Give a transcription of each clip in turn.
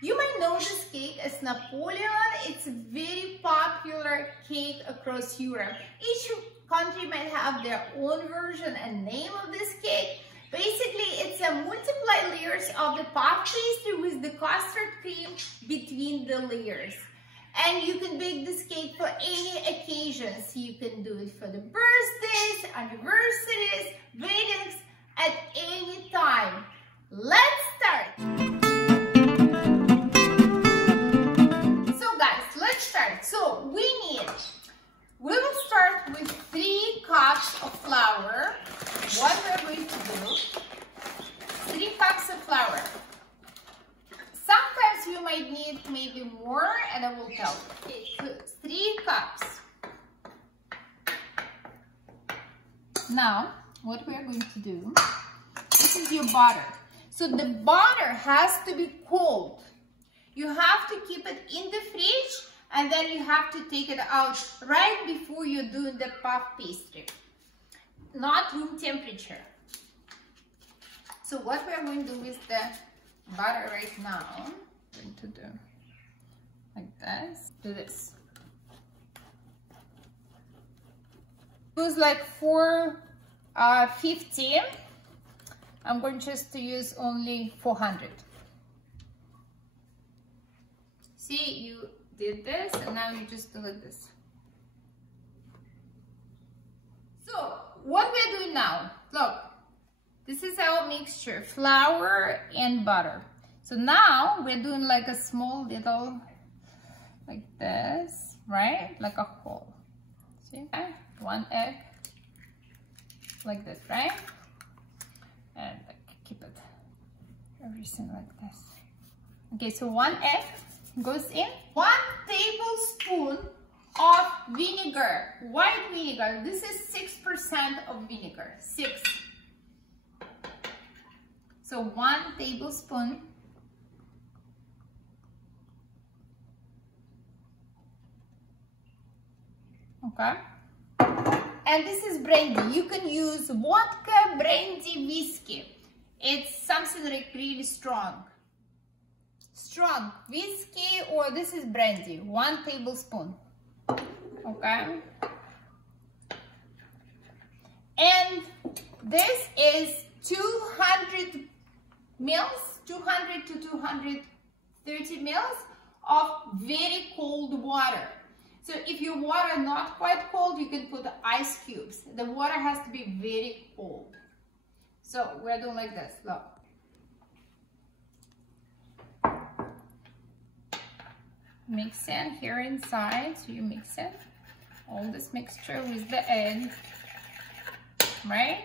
You might know this cake as Napoleon. It's a very popular cake across Europe. Each country might have their own version and name of this cake. Basically, it's a multiply layers of the puff pastry with the custard cream between the layers. And you can bake this cake for any occasions. You can do it for the birthdays, anniversaries, weddings, at any time. Let's start. So guys, let's start. So we will start with 3 cups of flour. What we're going to do, 3 cups of flour. Sometimes you might need maybe more, and I will tell you. Okay, so 3 cups. Now, what we are going to do, this is your butter. So the butter has to be cold. You have to keep it in the fridge, and then you have to take it out right before you're doing the puff pastry. Not room temperature. So what we are going to do with the butter right now, I'm going to do like this, do this. Use like 450. I'm going just to use only 400. See, you did this, and now you just do like this. So what we're doing now, look, this is our mixture, flour and butter. So now we're doing like a small little, like this, right? Like a hole. See, 1 egg, like this, right? And like, keep it, everything like this. Okay, so 1 egg goes in. 1 tablespoon of vinegar, white vinegar. This is 6% of vinegar, 6. So 1 tablespoon. Okay. And this is brandy. You can use vodka, brandy, whiskey. It's something like really strong. Strong whiskey, or this is brandy, 1 tablespoon. Okay. And this is 200 mils, 200 to 230 mils of very cold water. So if your water not quite cold, you can put ice cubes. The water has to be very cold. So we're doing like this, look. Mix in here inside, so you mix in all this mixture with the egg, right?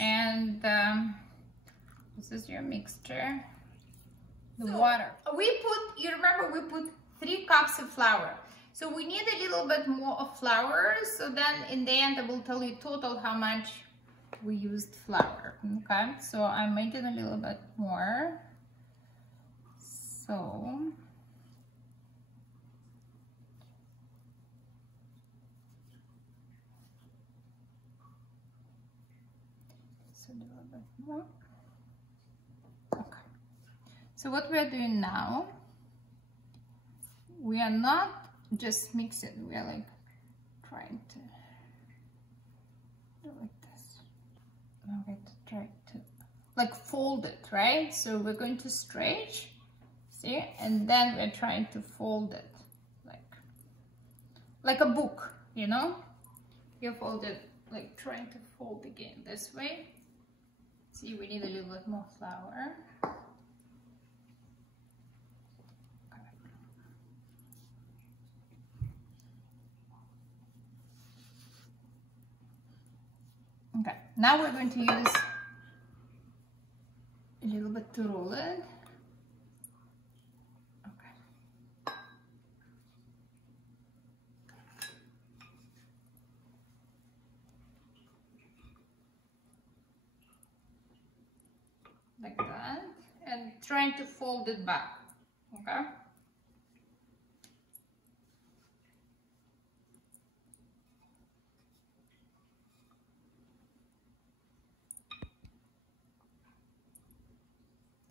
And this is your mixture, the water. You remember we put 3 cups of flour. So we need a little bit more of flour, so then in the end I will tell you total how much we used flour, okay? So I made it a little bit more. So a little bit more. Okay. So what we are doing now, we are not just mixing, we are like trying to do like this. I'm going to try to like fold it, right? So we're going to stretch. See, and then we're trying to fold it like a book, you know? You fold it like trying to fold again this way. See, we need a little bit more flour. Okay, now we're going to use a little bit to roll it. Like that, and trying to fold it back, okay?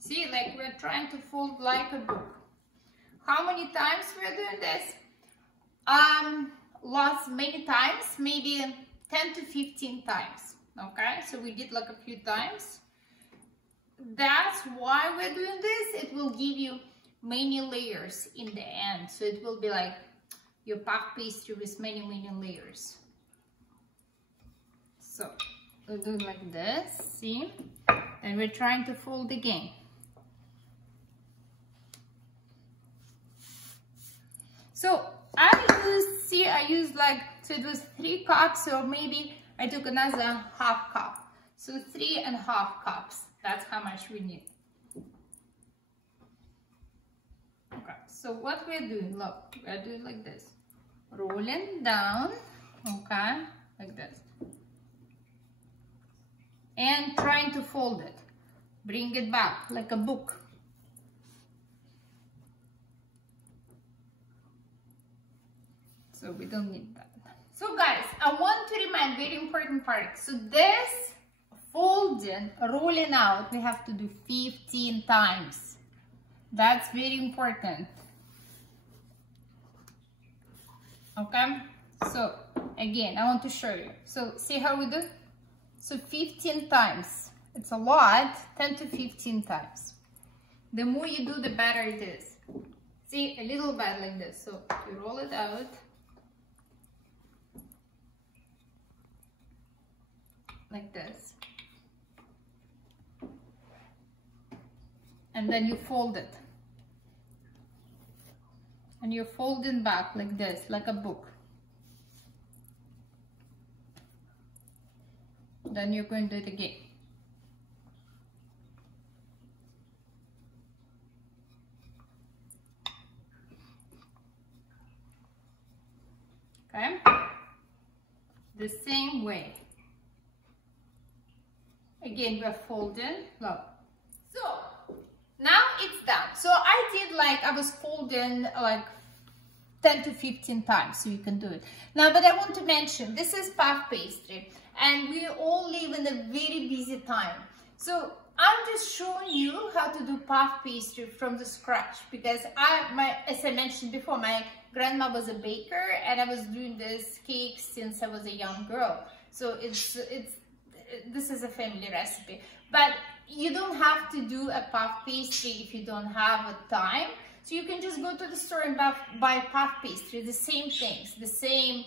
See, like we're trying to fold like a book. How many times we're doing this? Many times, maybe 10 to 15 times. Okay, so we did like a few times. That's why we're doing this. It will give you many layers in the end. So it will be like your puff pastry with many layers. So we'll do it like this, see? And we're trying to fold again. So I used like, so it was 3 cups, or maybe I took another half cup. So 3.5 cups, that's how much we need. Okay, so what we're doing, look, we're doing like this. Rolling down, okay, like this. And trying to fold it. Bring it back like a book. So we don't need that. So guys, I want to remind very important part. So this folding, rolling out, we have to do 15 times. That's very important. Okay, so again, I want to show you. So see how we do? So 15 times. It's a lot, 10 to 15 times. The more you do, the better it is. See, a little bit like this. So you roll it out. Like this. And then you fold it. And you're folding back like this, like a book. Then you're going to do it again. Okay? The same way. Again, we're folding, look. So, now it's done. So I was folding like 10 to 15 times, so you can do it. Now, but I want to mention, this is puff pastry, and we all live in a very busy time. So I'm just showing you how to do puff pastry from the scratch, because as I mentioned before, my grandma was a baker, and I was doing this cake since I was a young girl. So this is a family recipe, but you don't have to do a puff pastry if you don't have a time. So you can just go to the store and buy puff pastry, the same things, the same.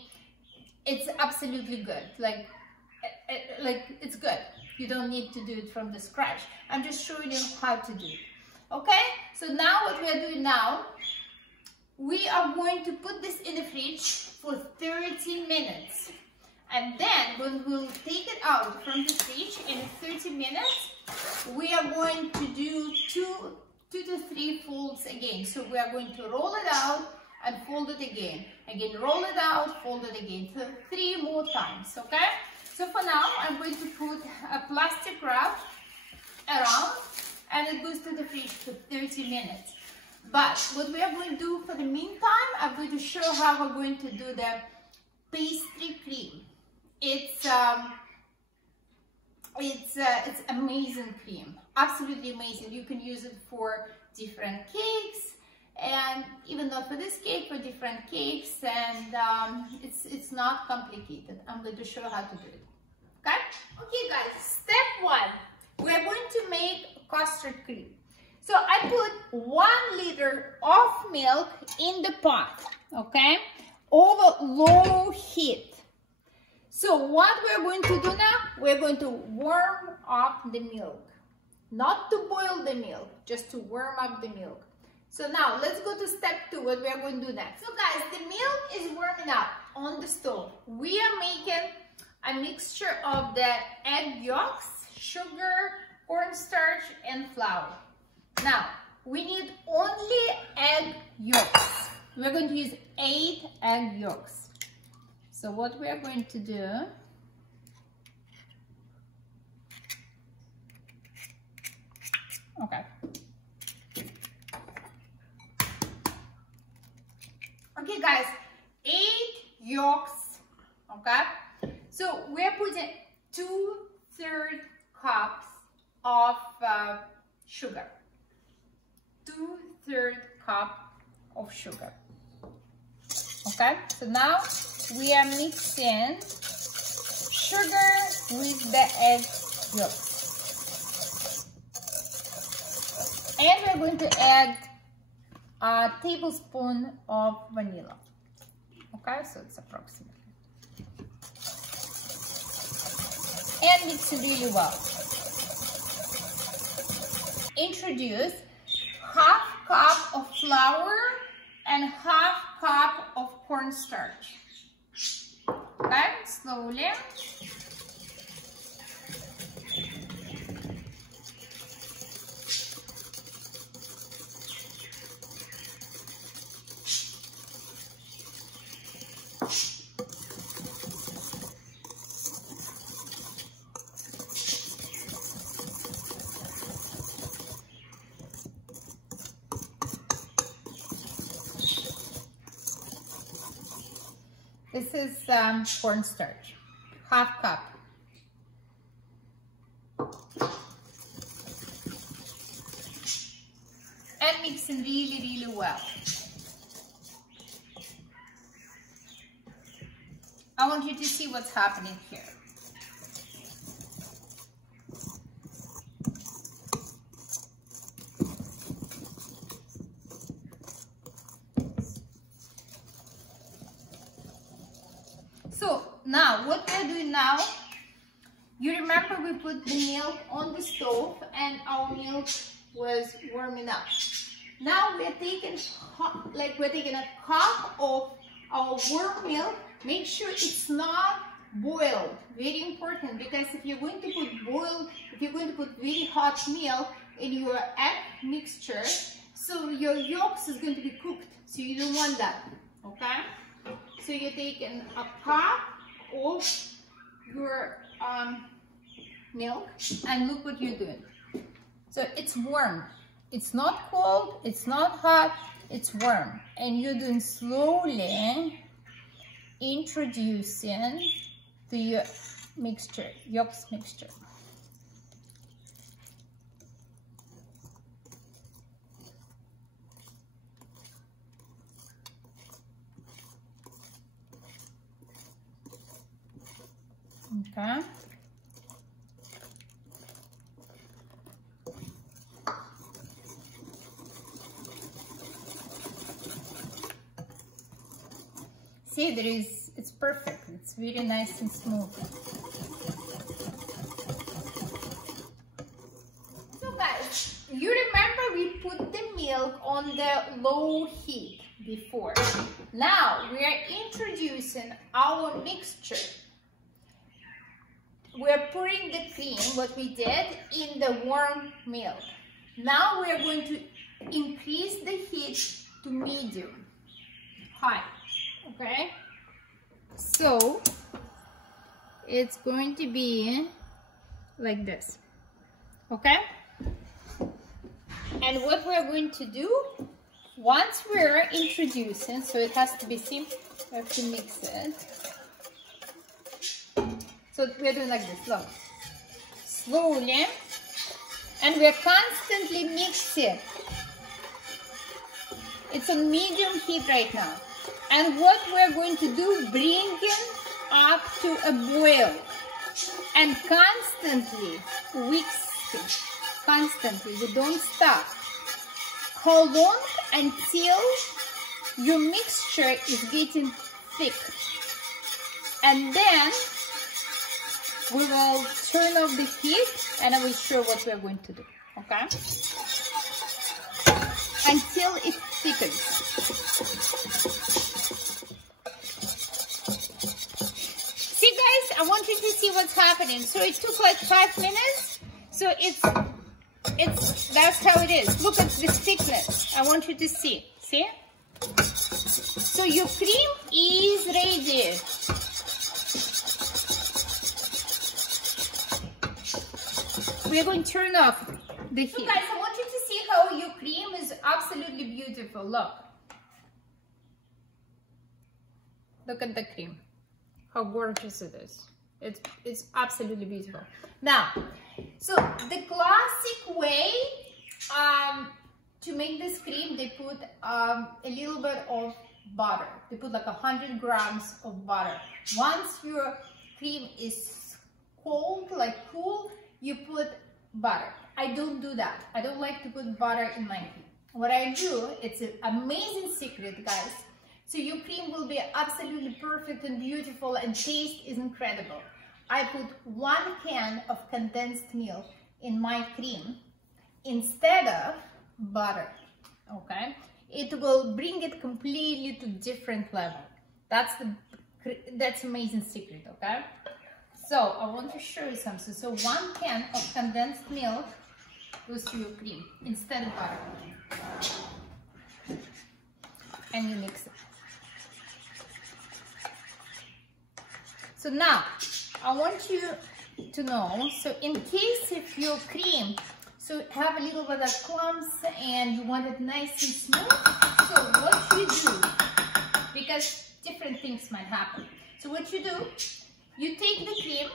It's absolutely good. Like it's good. You don't need to do it from the scratch. I'm just showing you how to do it. Okay? So now what we are doing now, we are going to put this in the fridge for 30 minutes. And then when we'll take it out from the fridge in 30 minutes, we are going to do two to 3 folds again. So we are going to roll it out and fold it again. Again, roll it out, fold it again. So 3 more times, okay? So for now, I'm going to put a plastic wrap around, and it goes to the fridge for 30 minutes. But what we are going to do for the meantime, I'm going to show how we're going to do the pastry cream. It's amazing cream, absolutely amazing. You can use it for different cakes, and even though for this cake, for different cakes, and it's not complicated. I'm going to show how to do it. Okay? Okay, guys. Step 1, we're going to make custard cream. So I put 1 liter of milk in the pot, okay, over low heat. So what we're going to do now, we're going to warm up the milk. Not to boil the milk, just to warm up the milk. So now let's go to step 2, what we are going to do next. So guys, the milk is warming up on the stove. We are making a mixture of the egg yolks, sugar, cornstarch, and flour. Now, we need only egg yolks. We're going to use 8 egg yolks. So what we are going to do, okay. Okay guys, 8 yolks, okay? So we're putting 2/3 cups of sugar. 2/3 cup of sugar. Okay, so now we are mixing sugar with the egg yolks. And we're going to add a tablespoon of vanilla. Okay, so it's approximately. And mix it really well. Introduce 1/2 cup of flour and 1/2 cup of cornstarch. Okay, slowly. This is cornstarch, 1/2 cup. And mix it really, really well. I want you to see what's happening here. So now what we're doing now, you remember we put the milk on the stove and our milk was warming up. Now we're taking a cup of our warm milk. Make sure it's not boiled. Very important, because if you're going to put very hot milk in your egg mixture, so your yolks is going to be cooked. So you don't want that. Okay? So you're taking a cup of your milk, and look what you're doing. So it's warm. It's not cold, it's not hot, it's warm. And you're doing slowly introducing the mixture, yolks mixture. Okay. See, it's perfect. It's very nice and smooth. So guys, you remember we put the milk on the low heat before. Now we are introducing our mixture. We're pouring the cream, what we did, in the warm milk. Now we're going to increase the heat to medium high. Okay, so it's going to be like this. Okay, and what we're going to do, once we're introducing, so it has to be simple, we have to mix it. So we're doing like this, look, slowly, and we're constantly mixing. It's on medium heat right now. And what we're going to do, bring it up to a boil and constantly whisk it. Constantly, we don't stop. How long? Until your mixture is getting thick. And then we will turn off the heat and I will show what we're going to do. Okay? Until it thickens. See guys, I want you to see what's happening. So it took like 5 minutes. So that's how it is. Look at the thickness. I want you to see. See? So your cream is ready. We're going to turn off the heat. So guys, I want you to see how your cream is absolutely beautiful. Look. Look at the cream. How gorgeous it is. It's absolutely beautiful. Now, so the classic way to make this cream, they put a little bit of butter. They put like 100 grams of butter. Once your cream is cold, like cool, you put butter. I don't do that. I don't like to put butter in my cream. What I do, it's an amazing secret, guys. So your cream will be absolutely perfect and beautiful, and taste is incredible. I put 1 can of condensed milk in my cream instead of butter, okay? It will bring it completely to different level. That's amazing secret, okay? So I want to show you something. So 1 can of condensed milk goes to your cream instead of butter. And you mix it. So now, I want you to know, so in case if your cream, so have a little bit of clumps and you want it nice and smooth, so what you do, because different things might happen. So what you do, you take the cream,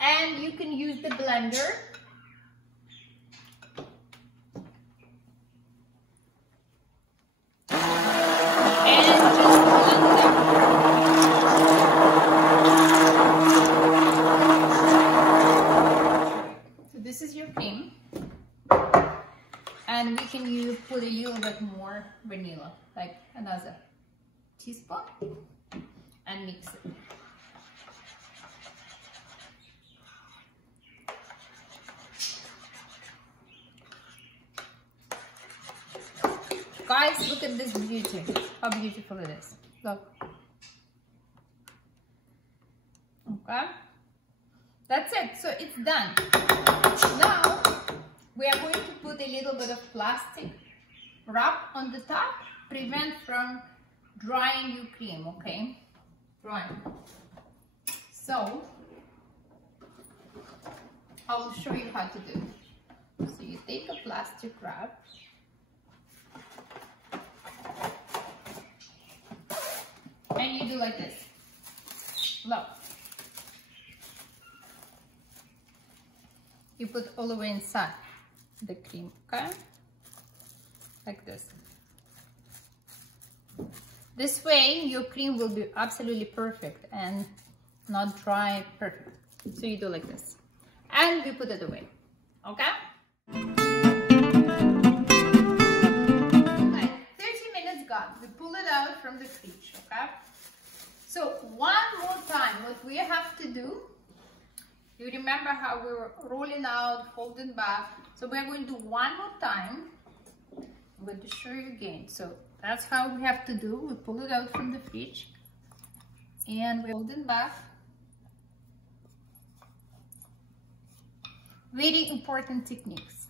and you can use the blender. This is your cream, and we can put a little bit more vanilla, like another teaspoon, and mix it. Guys, look at this beauty, how beautiful it is. Look. Okay. That's it, so it's done. Now, we are going to put a little bit of plastic wrap on the top, prevent from drying your cream, okay? Drying. So, I will show you how to do it. So you take a plastic wrap, and you do like this. Look. You put all the way inside the cream, okay? Like this. This way, your cream will be absolutely perfect and not dry, perfect. So you do like this. And we put it away, okay? Okay, 30 minutes gone. We pull it out from the fridge, okay? So one more time, what we have to do, you remember how we were rolling out, folding back. So we're going to do one more time. I'm going to show you again. So that's how we have to do. We pull it out from the fridge and we fold it back. Very important techniques.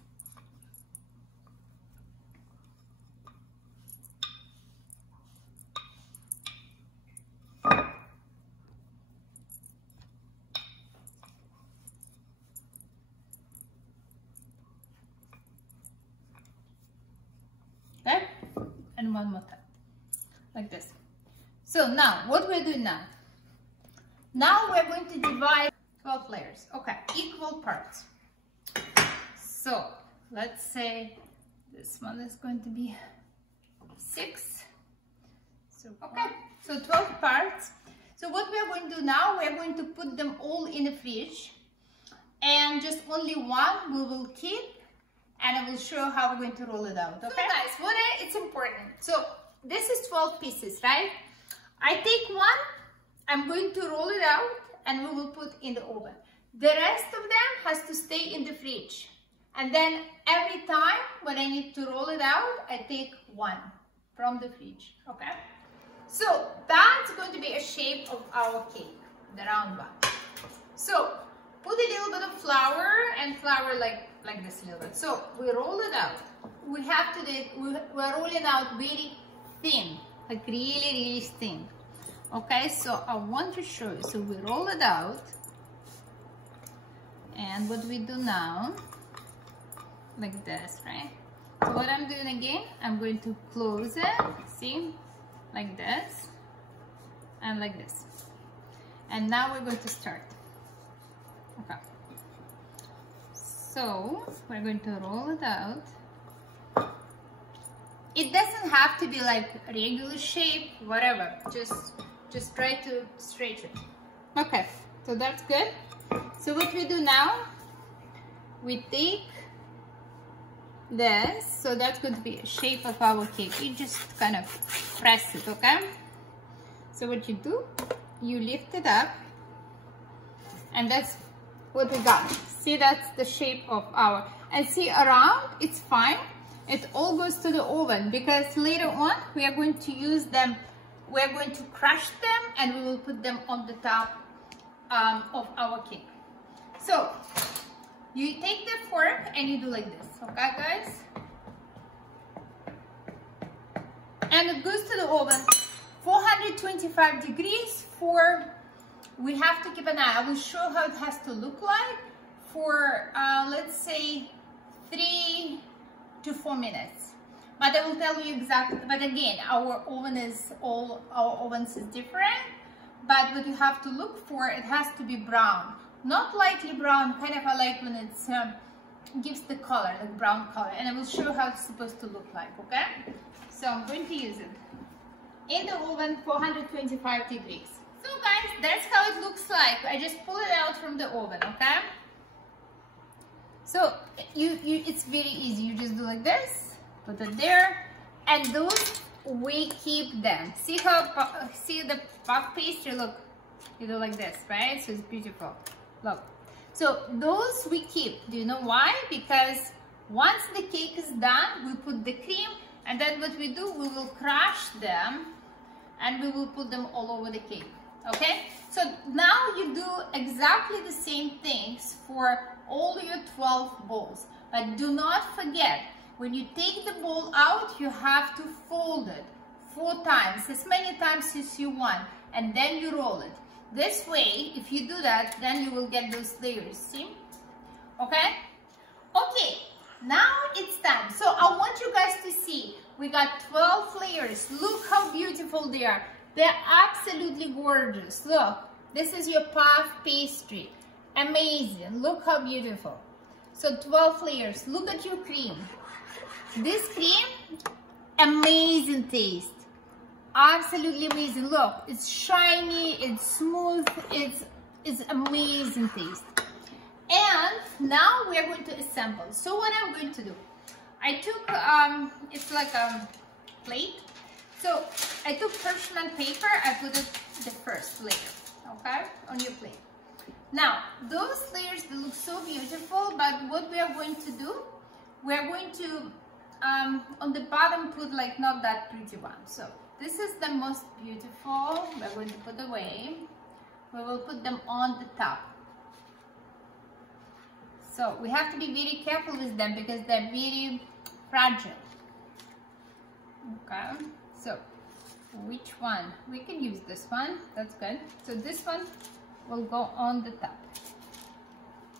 Okay, and one more time, like this. So now, what we're doing now? Now we're going to divide 12 layers. Okay, equal parts. So let's say this one is going to be 6. So okay, so 12 parts. So what we are going to do now, we are going to put them all in the fridge, and just only one we will keep. And I will show how we're going to roll it out, okay? So guys, it's important. So this is 12 pieces, right? I take one, I'm going to roll it out, and we will put in the oven. The rest of them has to stay in the fridge. And then every time when I need to roll it out, I take one from the fridge, okay? So that's going to be a shape of our cake, the round one. So put a little bit of flour, and flour like this a little bit. So we roll it out. We have to do it, we're rolling out very thin, like really thin. Okay, so I want to show you. So we roll it out, and what we do now, like this, right? So what I'm doing again, I'm going to close it, see, like this, and like this. And now we're going to start. Okay. So we're going to roll it out. It doesn't have to be like regular shape, whatever. Just try to stretch it. Okay, so that's good. So what we do now, we take this, so that's going to be a shape of our cake. You just kind of press it, okay? So what you do, you lift it up, and that's what we got. See, that's the shape of our, and see around, it's fine. It all goes to the oven because later on we are going to use them, we are going to crush them and we will put them on the top of our cake. So you take the fork and you do like this, okay guys? And it goes to the oven, 425 degrees for, we have to keep an eye. I will show how it has to look like for let's say 3 to 4 minutes, but I will tell you exactly. But again, our oven is all, our ovens is different, but what you have to look for, it has to be brown, not lightly brown, kind of like when it's gives the color, the brown color, and I will show how it's supposed to look like. Okay, so I'm going to use it in the oven, 425 degrees. So guys, that's how it looks like. I just pull it out from the oven. Okay, so it's very easy. You just do like this, put it there, and those we keep them. See how, see the puff pastry, look, you do like this, right? So it's beautiful, look. So those we keep. Do you know why? Because once the cake is done, we put the cream, and then what we do, we will crush them and we will put them all over the cake. Okay, so now you do exactly the same things for all your 12 balls, but do not forget, when you take the ball out, you have to fold it 4 times, as many times as you want, and then you roll it. This way, if you do that, then you will get those layers, see? Okay? Okay, now it's time. So I want you guys to see, we got 12 layers. Look how beautiful they are. They're absolutely gorgeous. Look, this is your puff pastry. Amazing. Look how beautiful. So 12 layers. Look at your cream. This cream, amazing taste. Absolutely amazing. Look, it's shiny, it's smooth, it's amazing taste. And now we are going to assemble. So what I'm going to do, I took it's like a plate. So I took parchment paper, I put it the first layer, okay, on your plate. Now, those layers, they look so beautiful, but what we are going to do, we are going to, on the bottom, put like not that pretty one. So this is the most beautiful, we're going to put away. We will put them on the top. So we have to be very careful with them because they're very fragile. Okay, so which one? We can use this one, that's good. So this one will go on the top.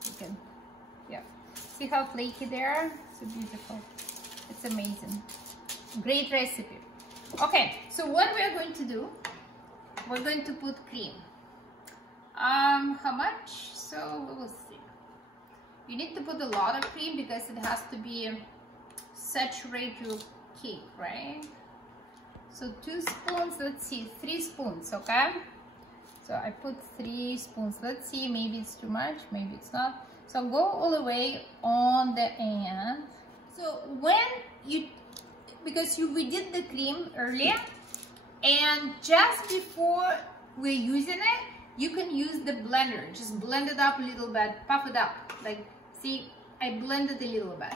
You can, yeah. See how flaky they are? So beautiful. It's amazing. Great recipe. Okay, so what we are going to do, we're going to put cream. How much? So we will see. You need to put a lot of cream because it has to be saturate your cake, right? So 2 spoons, let's see, 3 spoons, okay? So I put 3 spoons. Let's see, maybe it's too much, maybe it's not. So go all the way on the end. So when you, because we did the cream earlier, and just before we're using it, you can use the blender. Just blend it up a little bit, puff it up. Like, see, I blended a little bit,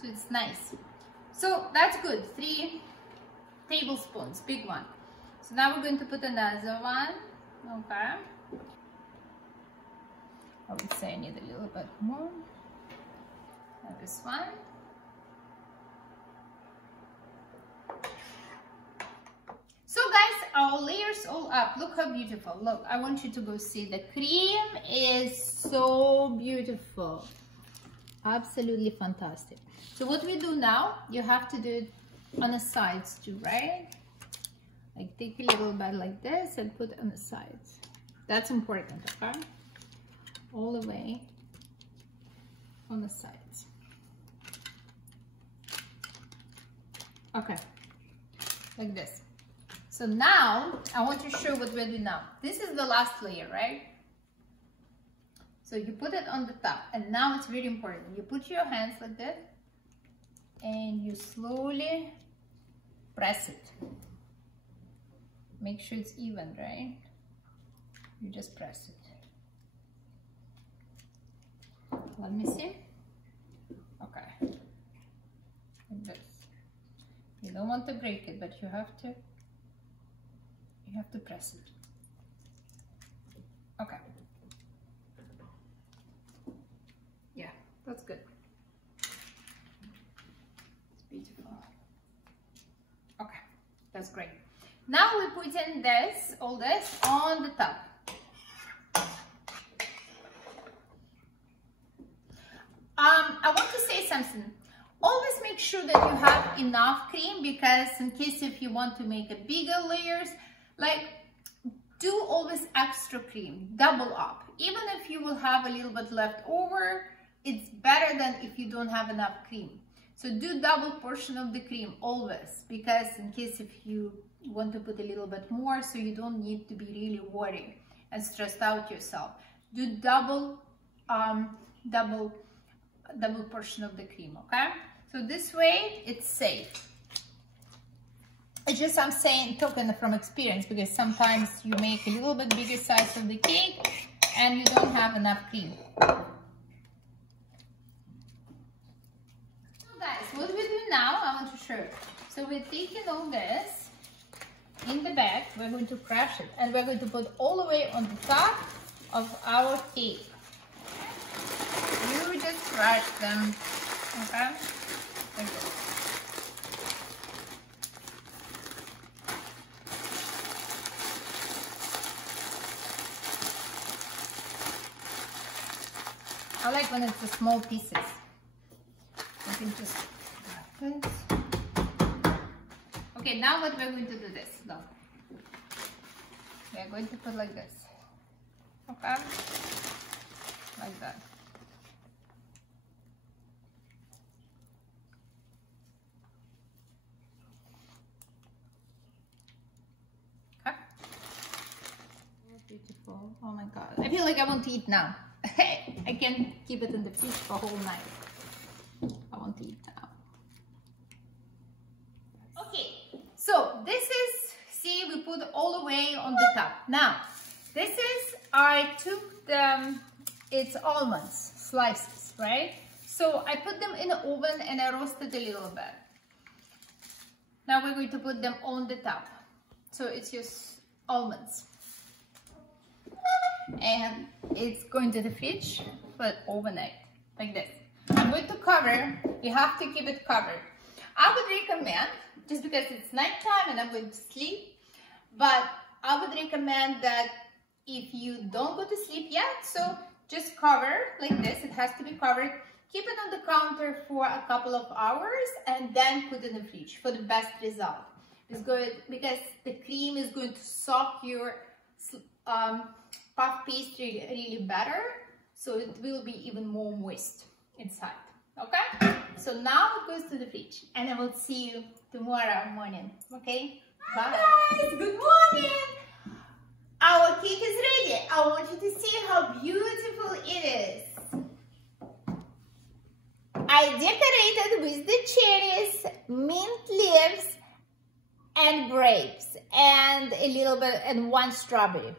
so it's nice. So that's good, 3 tablespoons, big one. So now we're going to put another one, okay. I would say I need a little bit more. And this one. So guys, our layers all up. Look how beautiful. Look, I want you to go see. The cream is so beautiful. Absolutely fantastic. So what we do now, you have to do it on the sides too, right? Like take a little bit like this and put on the sides. That's important, okay? all the way on the sides. Okay, like this. So now I want to show what we're doing now. This is the last layer, right? So you put it on the top, and now it's very important. You put your hands like that, and you slowly press it. Make sure it's even, right? You just press it. Let me see. Okay. Like this. You don't want to break it, but you have to press it. Okay. Yeah, that's good. It's beautiful. Okay, that's great. Now we put in this, all this on the top. I want to say something. Always make sure that you have enough cream, because in case if you want to make a bigger layers, like do always extra cream, double up. Even if you will have a little bit left over, it's better than if you don't have enough cream. So do double portion of the cream always, because in case if you want to put a little bit more, so you don't need to be really worried and stressed out yourself. Do double portion of the cream, okay? So this way it's safe. It's just I'm saying, talking from experience, because sometimes you make a little bit bigger size of the cake and you don't have enough cream. So guys, what we do now, I want to show you. So we're taking all this in the bag, we're going to crush it, and we're going to put all the way on the top of our cake. You just crush them, okay? Like this. I like when it's the small pieces. You can just like this. Okay, now what we're going to do this. Look. We're going to put like this. Okay? Like that. Okay? Beautiful. Oh my god. I feel like I want to eat now. I can keep it in the fridge for a whole night. I want to eat now. Okay, so this is, see, we put all the way on the top. Now, this is, I took the, it's almonds slices, right? So I put them in the oven and I roasted a little bit. Now we're going to put them on the top. So it's just almonds. And it's going to the fridge for overnight, like this. I'm going to cover, you have to keep it covered. I would recommend, just because it's nighttime and I'm going to sleep, but I would recommend that if you don't go to sleep yet, so just cover like this, it has to be covered. Keep it on the counter for a couple of hours and then put it in the fridge for the best result. It's good because the cream is going to soak your puff pastry really better, so it will be even more moist inside. Okay, so now it goes to the fridge and I will see you tomorrow morning. Okay, bye guys, good morning. Our cake is ready. I want you to see how beautiful it is. I decorated with the cherries, mint leaves and grapes and a little bit and one strawberry.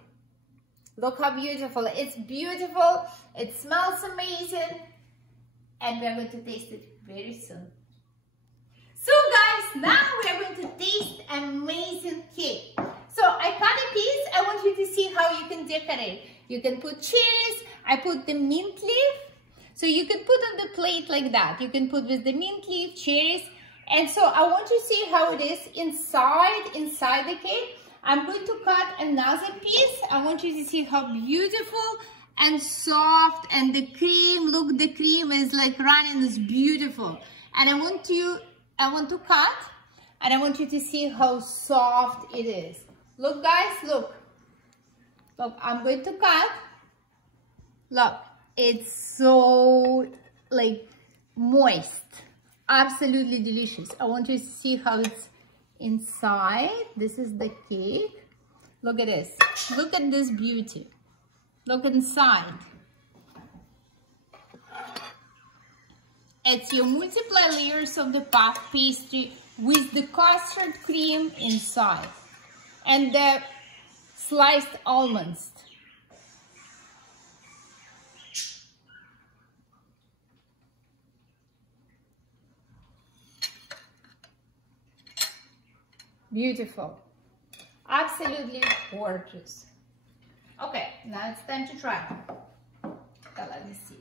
Look how beautiful. It's beautiful. It smells amazing. And we're going to taste it very soon. So guys, now we're going to taste amazing cake. So I cut a piece. I want you to see how you can decorate. You can put cherries. I put the mint leaf. So you can put on the plate like that. You can put with the mint leaf, cherries. And so I want you to see how it is inside the cake. I'm going to cut another piece. I want you to see how beautiful and soft, and the cream, look, the cream is like running, it's beautiful. And I want to cut, and I want you to see how soft it is. Look guys, look. Look, I'm going to cut. Look. It's so like moist, absolutely delicious. I want you to see how it's inside. This is the cake. Look at this. Look at this beauty. Look inside. It's your multiple layers of the puff pastry with the custard cream inside and the sliced almonds. Beautiful. Absolutely gorgeous. Okay, now it's time to try. So let me see.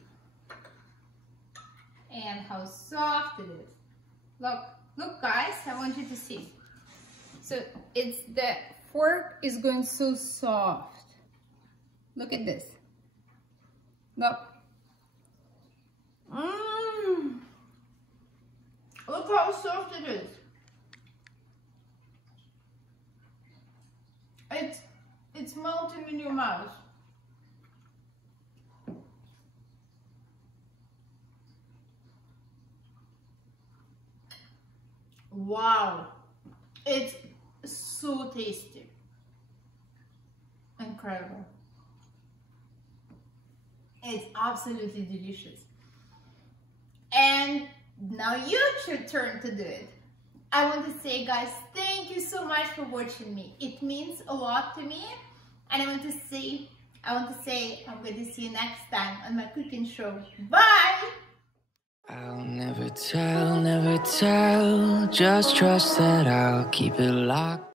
And how soft it is. Look guys, I want you to see. So it's the fork is going so soft. Look at this. Look. Look how soft it is. It's melting in your mouth. Wow, it's so tasty. Incredible. It's absolutely delicious. And now it's your turn to do it. I want to say, guys, thank you so much for watching me. It means a lot to me. And I want to say I'm going to see you next time on my cooking show. Bye! I'll never tell, just trust that I'll keep it locked.